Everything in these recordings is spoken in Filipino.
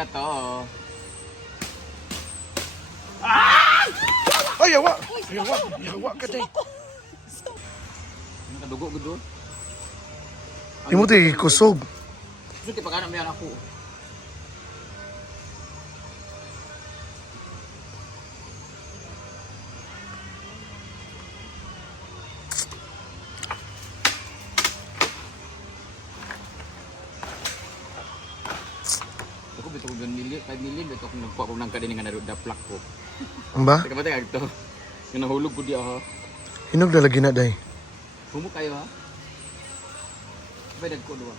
Ito. Ay, yawa! Yawa! Yawa ka day! Nakadugo ko doon. Di mo tayo kusog. Gusto kayo pagkana may ako. Ako beto ko 5 million beto ko nagkuha ko ng kadin nga narudaplak ko. Ang ba? Teka ba ito? Yung nahulog ko di ha. Hinog na lagi na day. Humok kayo ha. Bayad ko duwa.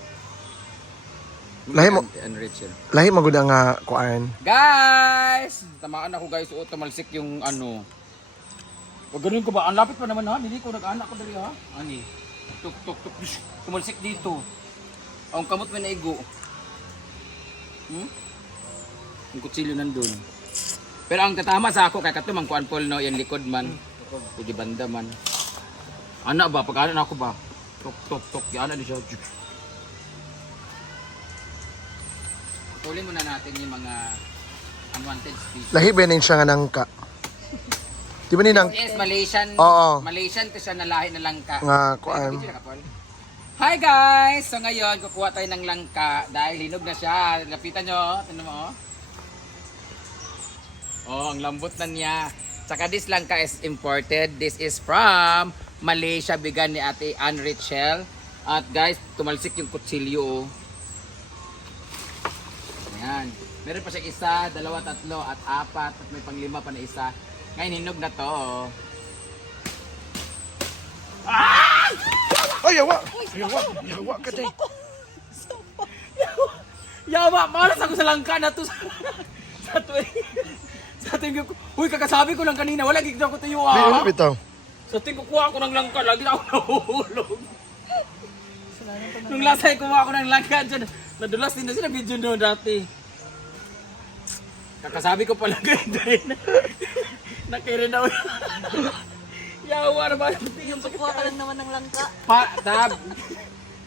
Lahi mo. Rachel. Lahi magud nga kuan. Guys! Tamaan ako guys. O, tamalsik yung ano. Wag ganun ko ba? Ang lapit pa naman ha. Hindi ko nag-anak ko dali ha. Ani. Tuk tuk tuk. Tumalsik dito. Ang kamot may naigo. Yung kutsilyo nandun. Pero ang katama sa ako kay katumang kuan Paul no yung likod man. Sige banda man. Ana ba pag ana ako ba? Tok tok tok yan ano siya. Tuloy muna natin yung mga unwanted species. Lahi ba yun siya nga nangka? Di ba ni nang... Yes, Malaysian. Oo. Malaysian to siya na lahi na langka. Nga kuan. Hi guys! So ngayon, kukuha tayo ng langka dahil hinog na siya. Lapitan nyo. Tignan mo. Oh, ang lambot na niya. Saka this langka is imported. This is from Malaysia. Bigan ni Ate Ann Rachel. At guys, tumalsik yung kutsilyo. Ayan. Meron pa siya isa, dalawa, tatlo, at apat. At may panglima pa na isa. Ngayon hinog na to. Ay, yawa! Yawa! Yawa ka day! Yawa! Malas ako sa langka na to. Sa tuwing ko. Uy, kakasabi ko lang kanina. Wala gigit ako tuyo May ah. ulo bitaw. Sa tuwing kukuha ako ng langka, lagi na ako nahuhulog. Nung last time kumuha ako ng langka dyan, nadulas din na sila video no dati. Kakasabi ko pala ganyan. Nakira na. Yawa na ba? Yung kukuha ka lang naman ng langka.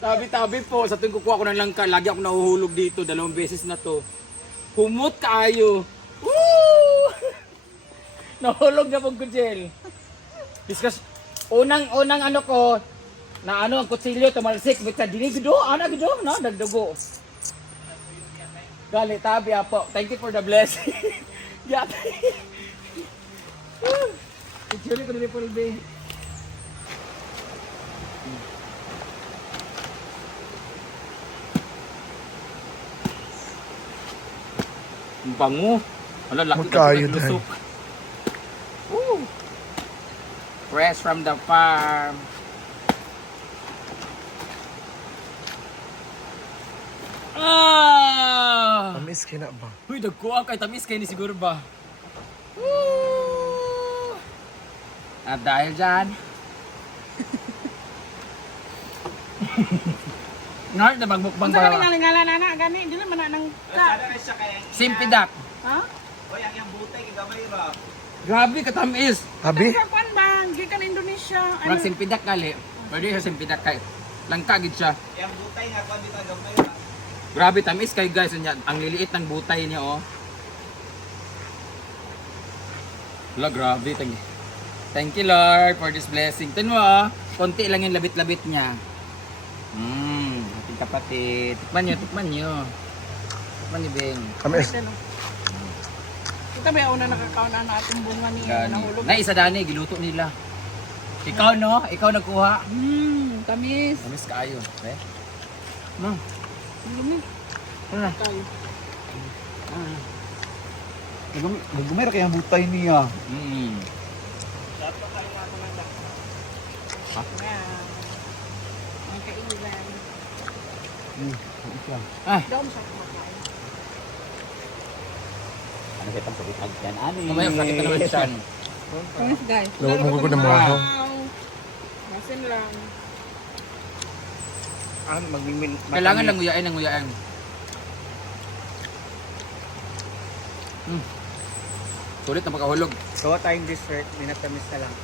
Tabi po, sa tuwing kukuha ko ng langka, lagi ako nahuhulog dito, 2 beses na to. Humot kaayo. Woo! Nahulog na pong kutsil. Discuss, unang ano ko, na ano ang kutsilyo, tumalsik, bitsa, dinigido, ana gido, no, nagdugo. Gali, tabi po. Thank you for the blessing. Yata. Actually, ko nila pulbe. Ang bango. Wala, laki Magkayo na lusok. Woo! Fresh from the farm. Ah! Amis kina ba? Uy, nagkuha kay tamis kayo ni siguro ba? Woo! At dahil dyan, Nart na magbukbang Ang ba? saan nga na gani, hindi naman na nang ka. Simpidak. Ha? Grabe katamis. Habi? Sa kwan ba? Gikan Indonesia. Murag simpidak kali. Pwede siya simpidak kay. Langka gid siya. Yang butay nga kwan dito gamay. Grabe tamis kay guys. Ang liliit ng butay niya oh. Wala, grabe. Thank you Lord for this blessing. Tignan mo ah. Konti lang yung labit-labit niya. Ating kapatid. Tikman nyo. Tikman nyo, Beng. Amis. Kita ba yung una nakakaon na natin bunga ni nahulog? Na isa dani, giluto nila. Ikaw no? Ikaw nagkuha. Tamis. Tamis kaayo. Eh? No. Lumi. Ano? Tayo. Gumera kaya ang butay niya. Ang kailan. Ah, Daw sa kumakain. Ano kaya itong sabitag yan? Ani? mamaya sakit na naman siya. Tamis guys. Lawag mo ko na mga ako. Masin lang. Kailangan lang nguyain ng nguyain. Sulit na pagkahulog. Gawa tayong dessert, minatamis na lang.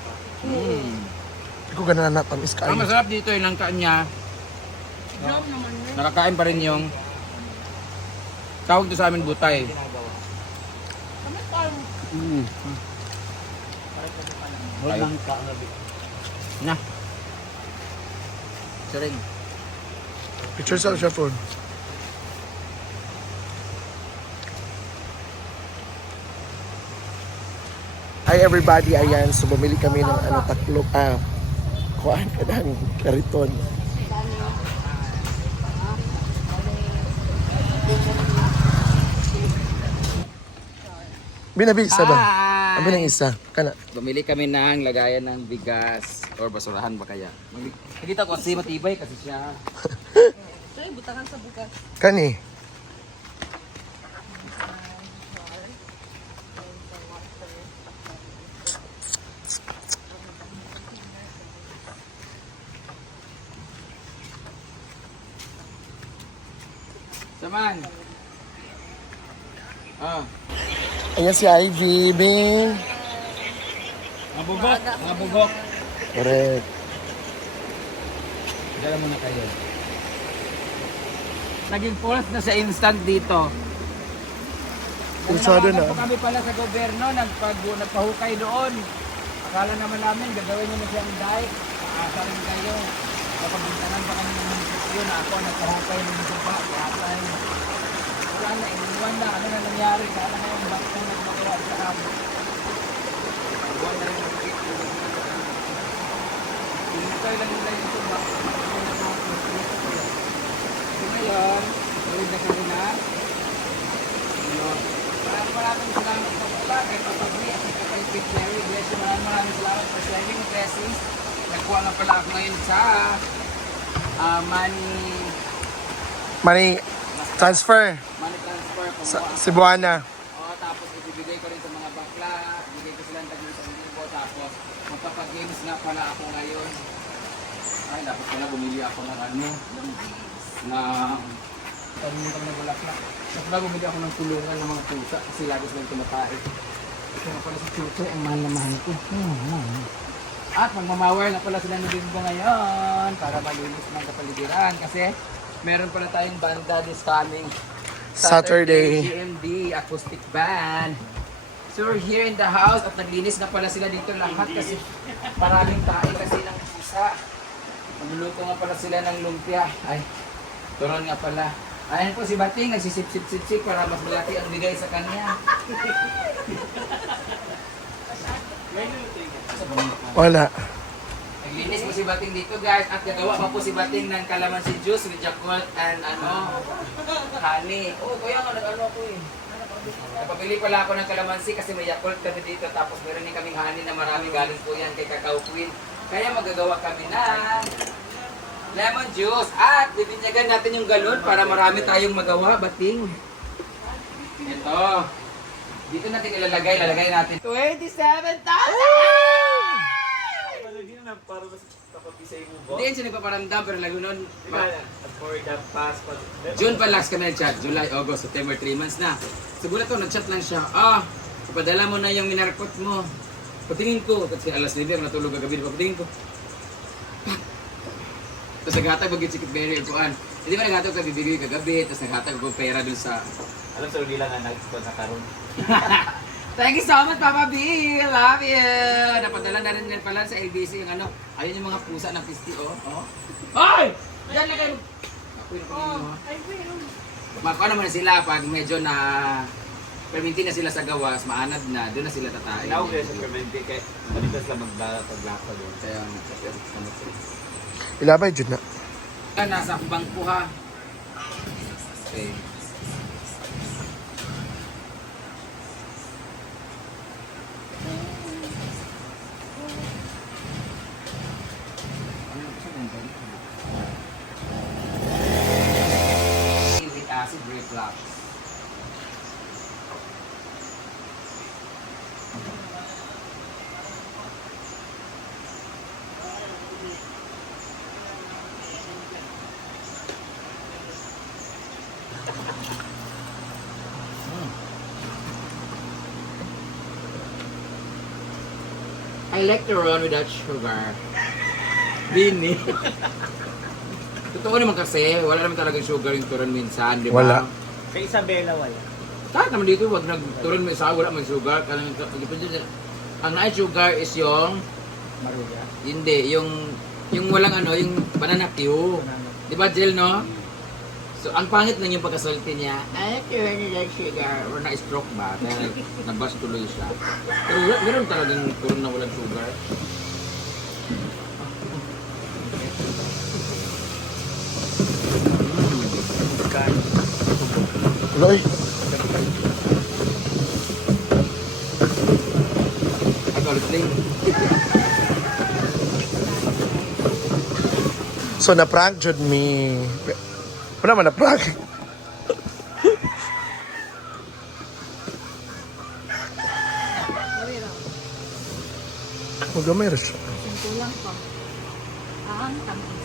Ikaw gana na tamis ka. Ang masarap dito yung langka niya. Job naman yun. Nakakain pa rin yung Tawag to sa amin butay. Kami tayo. Walang ka. Na. Saring. Picture sa phone. Hi everybody, ayan. So bumili kami ng taklop. Kuhaan ka ng kariton. Binabig isa ba? Ano ng isa? Kana. Bumili kami ng lagayan ng bigas or basurahan ba kaya. Nakita ko kasi matibay kasi siya. Ay, butakan sa bukas. Kani. Saman. Ah, Ayan si Ivy, Bing. mabugok, mabugok. Correct. Dala muna kayo. Naging false na sa instant dito. Kursado na. Kami pala sa gobyerno, nagpahukay doon. Akala naman namin, gagawin nyo na siyang dike. Aasa rin kayo. Kapag-bintanan pa kami ng munisipyo na ako nagpahukay ng munisipyo. Aasa rin. Wala na, iniwan na. Ano na nangyari? Sana ngayon, bakit na nagmakuha sa amin? Iniwan na rin ang kit. Hinukay lang nila yung tuba. So ngayon, ulit na kami na. Maraming salamat sa pula kay Papa B at kay Pete Jerry. Bless you. Maraming salamat for sharing blessings. Nagkuha na pala ako ngayon sa Money transfer money transfer. sa Cebuana. Oo, tapos ibibigay ko rin sa mga bakla. Ibigay ko silang tagli sa linggo. Tapos magpapag-games na pala ako ngayon. Ay, dapat pala bumili ako ng ano. Na pag-umitang na bulaklak. Tapos pala bumili ako ng tulungan ng mga pusa. Kasi lagi silang tumatae. Ito na pala si Chucho. Ang mahal na mahal ko. At magmamawar na pala sila ng Bimbo ngayon para malinis ng kapaligiran kasi meron pala tayong banda this coming Saturday. GMD Acoustic Band. So we're here in the house at naglinis na pala sila dito lahat kasi maraming tae kasi ng pusa. Magluluto nga pala sila ng lumpia. Ay, turon nga pala. Ayan po si Bating, nagsisip-sip-sip para mas malaki ang bigay sa kanya. Wala. Naglinis po si Bating dito guys at gagawa pa po si Bating ng calamansi juice with Yakult and honey. Oh, kaya nga nag-ano ako eh. Napabili pala ako ng calamansi kasi may Yakult kami dito tapos meron din kaming honey na marami galing po yan kay Cacao Queen. Kaya magagawa kami ng lemon juice at bibinyagan natin yung galon para marami tayong magawa, Bating. Ito. Dito natin lalagay natin 27,000! Hindi yun siya nagpaparamdam pero lalo nun For the past, June pa last kami nag-chat, July, August, September, 3 months na. Siguro to, nag-chat lang siya. Ipadala mo na yung minarkot mo. Patingin ko, kasi alas 9 ako natulog kagabi, patingin ko. Tapos naghatag mag-get si Kitberry, kuan. Hindi ba naghatag sa bibigay kagabi, tapos naghatag ko pera dun sa... alam sa Lula nga nag-spot na karon. Thank you so much, Papa B! Love you! Napadala na rin pala sa LBC yung ano. Ayun yung mga pusa ng 50, oh. Hoy! Diyan na kayo! Ako yung paningin mo. Makuha naman na sila pag medyo na perminti na sila sa gawas, maanad na, doon na sila tatayin. Now, sa permanente kay dito sila maglakad doon. Kaya salamat sila. Ilabay jud na. Nasa bangko ha. Okay. With acid reflux. I like to run without sugar. Bini. Totoo naman kasi, wala naman talagang sugar yung turon minsan, di ba? Wala. Sa Isabela wala. Kahit naman dito, wag nagturon mo isa, wala may sugar. Ang night sugar is yung, Maruya. hindi, yung walang ano, yung banana Q. Di ba, Jill, no? So, ang pangit lang yung pagkasalti niya, I can't like sugar, or na-stroke ba? Kaya nabas tuloy siya. Pero meron talagang turon na walang sugar. Loy, Ay, kalit so na-prank jud me. Ano naman na-prank? Magamay rin siya. Kulang pa. Ang tama.